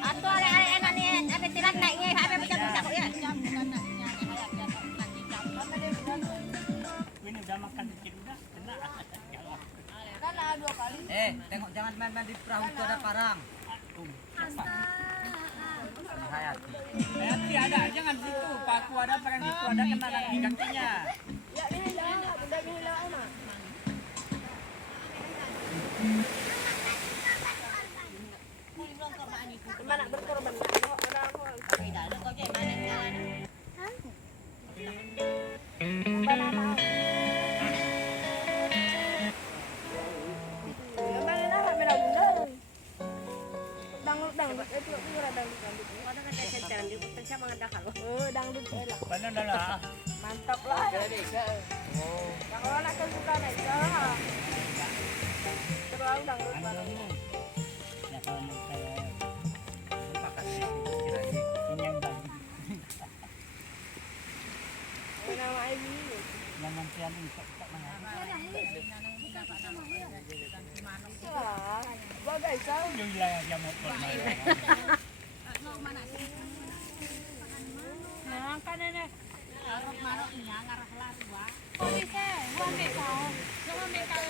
Atau ada nih, ada tiran naiknya, apa puncak-puncak kok ya? Ini udah makan dikit udah, kena. Tengok jangan main-main di perahu itu ada parang. Hayati. Hayati ada, jangan situ. Paku ada, parang situ ada, kena nanti kakinya. Ya ini lah, benda ini lah enak. Mana berkorban? Ada apa? Tidak ada kau cek mana jalan. Banana. Mana nak merah bunda? Dangdut itu ada dangdut. Ada kan setelan di pensia mengada kalau. Oh, dangdut lah. Mana dah lah. Mantap lah. Oh. Yang orang kan suka naik dah. Terlalu dangdut banget. Ya kalau saya pakai ini yang tadi. Nama Ivy. Yang nanti ada tak mana. Bagai sao? Yung wilayah dia mau keluar. Nah, kan ini. Arok marok niya ngarah lari wa. Polisi, wa ambil kau. Jangan ambil kau